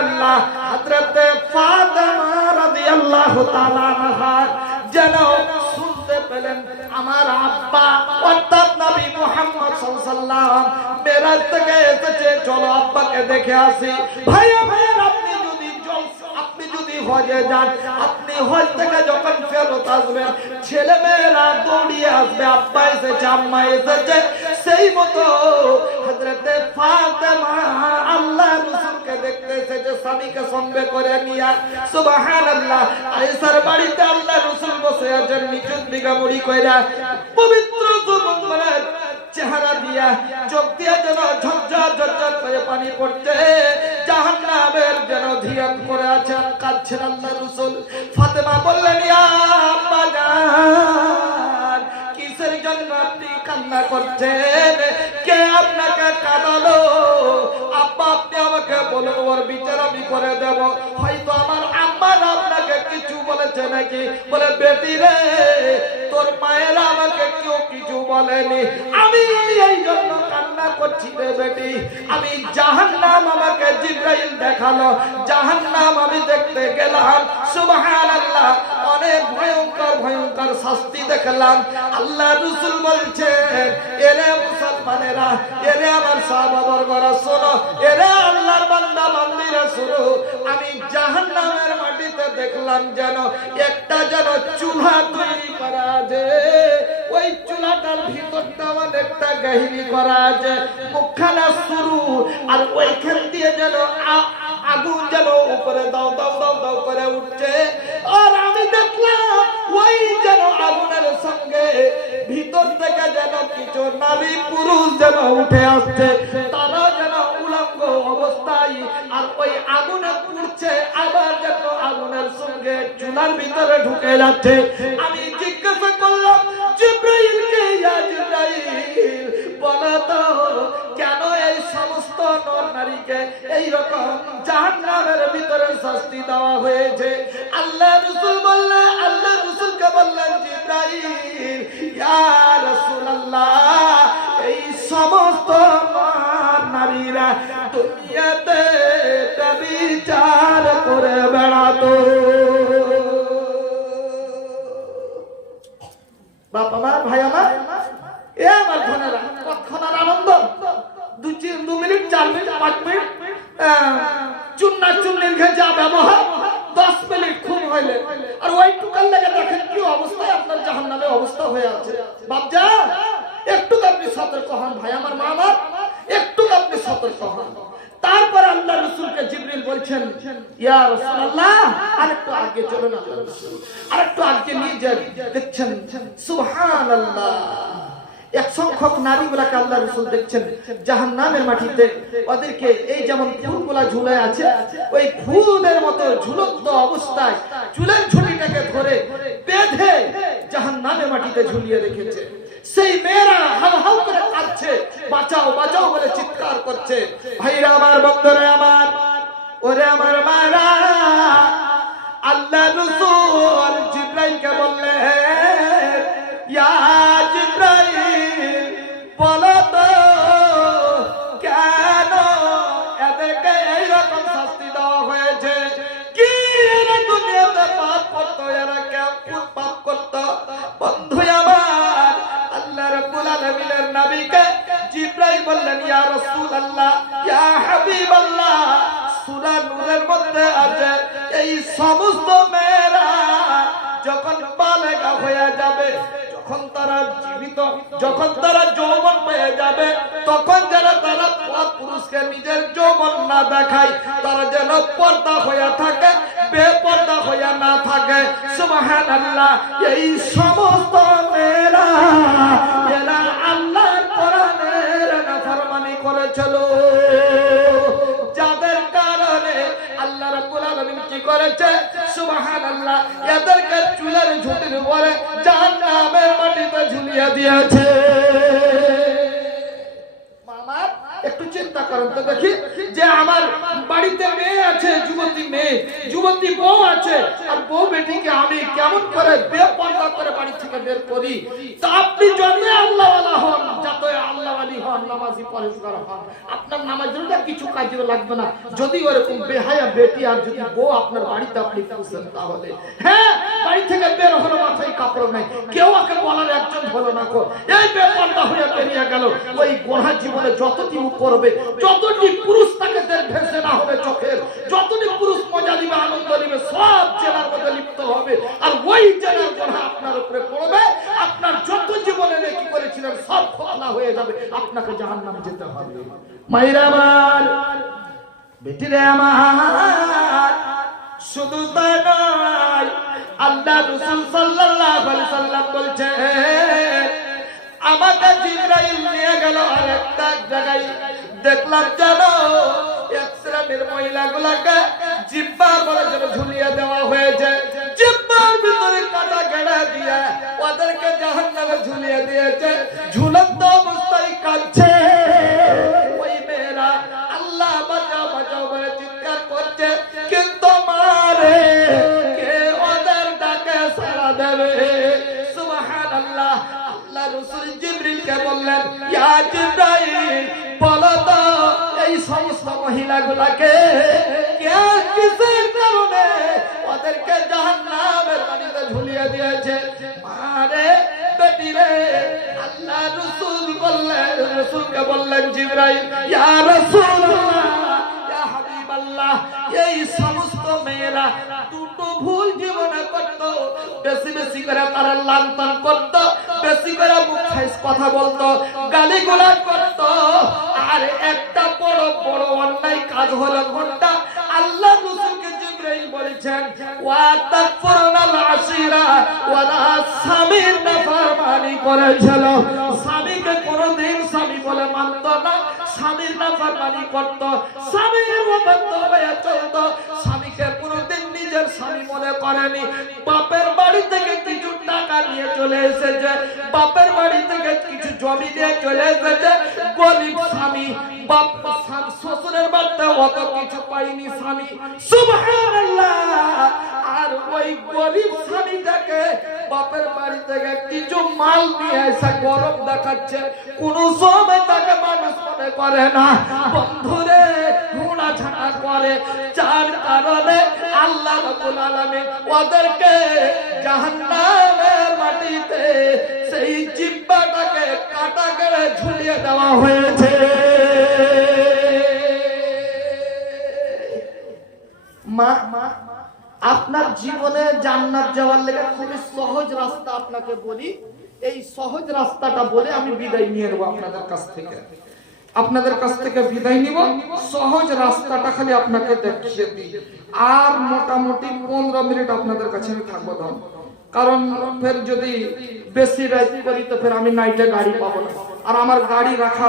সুবহানাল্লাহ হযরত ফাতেমা রাদিয়াল্লাহু তাআলা আনহা যেন শুনতে পেলেন আমার আব্বা অর্থাৎ নবী মুহাম্মদ সাল্লাল্লাহু আলাইহি ওয়াসাল্লাম মেরাজ থেকে এসেছে, চলো আব্বাকে দেখে আসি। ভাইয়া আপনি যদি হজে যান, আপনি হজ থেকে যখন ফেরত আসবেন, ছেলে মেয়েরা দৌড়িয়ে আসবে, আব্বা এসেছে, আম্মা এসেছে। সেই মতো হযরতে ফাতেমা আল্লাহ রাসূলকে দেখতে এসেছে স্বামীকে সঙ্গে করে নিয়ে। সুবহানাল্লাহ। আয়েশার বাড়িতে আল্লাহ রাসূল বসে আছেন নিচুর দিকে মুড়ি কইরা, পবিত্র যুবকের চেহারা দিয়া চোখ দিয়া যেন ঝরঝর ঝরঝর করে পানি পড়ছে, জাহান্নামের যেন ধ্যান করে আছেন, কাঁদছেন আল্লাহ রাসূল। ফাতেমা বললেন, ইয়া আব্বা জান, কিসের জন্য আপনি কান্না করছেন? কে আপনাকে কাঁদালো? আব্বা আপনি আমাকে বলুন, ওর বিচার আমি করে দেব। হয়তো আমার আম্মা আপনাকে কিছু বলেছে নাকি? বলে, বেটি রে, তোর মায়েরা আমাকে কেউ কিছু বলেনি, আমি এই জন্য কান্না করছি রে বেটি। আমি জাহান্নাম আমাকে জিবরাইল দেখালো, জাহান্নাম আমি দেখতে গেলাম। সুবহানাল্লাহ। অনেক ভয়ঙ্কর ভয়ঙ্কর শাস্তি দেখলাম। আল্লাহ রাসূল বলছেন, এরে মুসলমানেরা, এরে আমার সাহাবাবর্গরা শোনো, এরে আল্লাহর বান্দা বান্দীরা শোনো, আমি জাহান্নামের মাটিতে দেখলাম যেন একটা যেন চুলা তৈরি করা আছে। ওই চুলাটার ভিতরটা অনেকটা গহীর করা আছে, মুখখানা শুরু, আর ওইখান দিয়ে যেন আগুন যেন উপরে দাও দাও দাও দাও করে উঠছে। আর আমি দেখলাম ওই যেন আগুনের সঙ্গে ভিতর থেকে যেন কিছু নারী পুরুষ যেন উঠে আসছে, তারা যেন উলঙ্গ অবস্থায়, আর ওই আগুনে পুড়ছে, আবার যেন আগুনের সঙ্গে চুলার ভিতরে ঢুকে যাচ্ছে। আমি জিজ্ঞাসা করলাম জিবরাইলকে, ইয়া জিবরাইল, বলো তো কেন এই সমস্ত নর নারীকে এইরকম জাহান্নামের ভিতরে শাস্তি দেওয়া হয়েছে? আল্লাহ রাসূল বললেন, আল্লাহ রাসূলকে বললেন জিবরাইল, ইয়া রাসূলুল্লাহ, এই সমস্ত নর নারীরা দুনিয়াতে ব্যভিচার করে বেড়াতো। বাপ আমার, ভাই আমার, এ আমার বোনেরা, কতক্ষণের আনন্দ! 2 মিনিট, 4 মিনিট, 5 মিনিট চুন্না চুন্নির ঘে যা ব্যবহার, 10 মিনিট খুব হইলে, আর ওই টুকার লেগে দেখেন কি অবস্থায় আপনার জাহান্নামের অবস্থা হয়ে আছে। বাপজা, একটু আপনি সতর্ক হন, ভাই আমার, মা আমার, একটু আপনি সতর্ক হন। তারপর আল্লাহ রাসূলকে জিবরিল বলছেন, ইয়া রাসূলুল্লাহ, আরেকটু আগে চলুন, আল্লাহ রাসূল আরেকটু আগে নিয়ে যান। দেখছেন সুবহানাল্লাহ, এক সংখ্যক নারীগুলাকে আল্লাহ রাসূল দেখছেন জাহান্নামের মাটিতে, ওদেরকে এই যেমন ফুলগুলা ঝুলে আছে, ওই ফুলের মতো ঝুলন্ত অবস্থায় চুলের ঝুঁটিটাকে ধরে বেঁধে জাহান্নামের মাটিতে ঝুলিয়ে রেখেছে। সেই মেয়েরা হাউ হাউ করে কাঁদছে, বাঁচাও বাঁচাও বলে চিৎকার করছে। ভাইরা আমার, বন্ধুরা আমার, ওরে আমার মায়েরা, আল্লাহ রাসূল জিবরাইলকে বললেন, ইয়া জিবরাইল, বলো তো কেন এদেরকে এইরকম শাস্তি দেওয়া হয়েছে? কি এরা দুনিয়াতে পাপ করতো? এরা কেমন পাপ করতো? বন্ধু আমার, আল্লাহ রাব্বুল আলামিনের নবীকে জিবরাইল বললেন, ইয়া রাসূলুল্লাহ, ইয়া হাবিবাল্লাহ, সূরা নূরের মধ্যে আছে এই সমস্ত মেয়েরা যখন বালেগা হয়ে যাবে, যখন তারা জীবিত, যখন তারা যৌবন পেয়ে যাবে, তখন যেন তারা পুরুষকে নিজের যৌবন না দেখায়, তারা যেন পর্দা হয়ে থাকে, বেপর্দা হয়ে না থাকে। সুবহানাল্লাহ। এই সমস্ত মেয়েরা এরা আল্লাহর কোরআনের নাফরমানি করেছিল, যাদের কারণে আল্লাহ রাব্বুল আলামিন কি করেছে? সুবহানাল্লাহ, এদেরকে চুলের ঝুঁটির উপরে জাহান্নামের মাটিতে ঝুলিয়ে দিয়েছে। মামা, একটু চিন্তা করেন তো দেখি, যে আমার বাড়িতে মেয়ে আছে, যুবতী মেয়ে, যুবতী বউ আছে, আর বউ বেটি মেয়েটিকে আমি কেমন করে বেপরদা করে বাড়ি থেকে বের করি। তা আপনি যত আল্লাহওয়ালা হন, যত আল্লাহওয়ালি হন, নামাজি পরেশগার হন, আপনার নামাজের কিছু কাজে লাগবে না। যদি ওরকম বেহায়া বেটি আর যদি বউ আপনার বাড়িতে আপনি পুষেন, তাহলে হ্যাঁ, বাড়ি থেকে বের হলো মাথায় কাপড় নাই, কেউ ওকে বলার একজন হলো না, এই বেপরদা হয়ে বেরিয়ে গেল। ওই গোনা জীবনে যতটি করবে, যতটি পুরুষ তাকে ভেসে না হবে চোখের, যতটি পুরুষ মজা দিবে, আনন্দ দিবে, সব জেনার মধ্যে লিপ্ত হবে। আর ওই জেনার গোনা আপনার উপরে পড়বে, আপনার যত জীবনে নেকি করেছিলেন সব খোলা হয়ে যাবে, আপনাকে জাহান্নামে যেতে হবে। মায়েরা আমার, বেটিরে আমার, শুধু তাই নয়, আল্লাহ রাসূল সাল্লাল্লাহু আলাইহি সাল্লাম বলছেন, আমাকে জিবরাইল নিয়ে গেল আরেকটা জায়গায়, দেখলাম জানো এক শ্রেণীর মহিলাগুলোকে জিব্বার বলে যেন ঝুলিয়ে দেওয়া হয়েছে, জিব্বার ভিতরে কাটা গেড়া দিয়ে ওদেরকে জাহান্নামে ঝুলিয়ে দিয়েছে। ঝুলন্ত অবস্থায় কাঁদছে ওই মেয়েরা, আল্লাহ বাঁচাও বাঁচাও বলে চিৎকার করছে, কিন্তু মারে কে ওদের ডাকে সাড়া দেবে? সুবহানাল্লাহ। আল্লাহ রাসূল জিবরিলকে বললেন, ইয়া জিবরাইল, বলো তো এই সমস্ত মহিলাগুলোকে কে কিসের কারণে ওদেরকে জাহান্নামের পানিতে ঝুলিয়ে দিয়েছে? মারে বেটিরে, আল্লাহ রাসূল বললেন, রাসূলকে বললেন জিবরাইল, ইয়া রাসূলুল্লাহ, ইয়া হাবিবাল্লাহ, এই সমস্ত মেয়েরা দুটো ভুল জীবনে করত। বেশি বেশি করে তারা লাঞ্ছন করত, বেশি করে মুখ খাইস কথা বলতো, গালিগালাজ করত। আর একটা বড় বড় অন্যায় কাজ হলো কোনটা? আল্লাহ রাসূলকে জিবরাইল বলেছেন, ওয়া তাকফুরুনাল আশিরা, ওয়ালা স্বামীর নাফরমানি করেছিল। স্বামীকে কোনদিন স্বামী বলে মানত না, স্বামীর নাফরমানি করত, স্বামীর অবাধ্য হয়ে চলত, স্বামীকে কোনদিন নিজের স্বামী মনে করেনি। বাপের বাড়ি থেকে কিছু টাকা নিয়ে চলে এসেছে, বাপের বাড়ি থেকে কিছু জমি নিয়ে চলে এসেছে, গরিব স্বামী। বাপ শ্বশুরের বাড়িতে অত কিছু পাইনি স্বামী, সুবহানাল্লাহ। আর ওই গরিব স্বামীটাকে বাপের বাড়ি থেকে কিছু মাল নিয়ে এসে গরম দেখাচ্ছে, কোন সময় তাকে মানুষ মনে করে না। বন্ধুরে, ঘোড়া ছাড়া করে, যার কারণে আল্লাহ রাব্বুল আলামিন ওদেরকে জাহান্নামের মাটিতে সেই জিহ্বাটাকে কাটা করে ঝুলিয়ে দেওয়া হয়েছে। মা, আপনার জীবনে জান্নাত যাওয়ার লেগে খুবই সহজ রাস্তা আপনাকে বলি, এই সহজ রাস্তাটা বলে আমি বিদায় নিয়ে নেব আপনাদের কাছ থেকে। আপনাদের কাছ থেকে বিদায় নিব, সহজ রাস্তাটা খালি আপনাকে দেখিয়ে দিই। আর মোটামুটি 15 মিনিট আপনাদের কাছে আমি থাকবো, কারণ ফের যদি বেশি রাত করি তো ফের আমি নাইটে গাড়ি পাবো না, আর আমার গাড়ি রাখা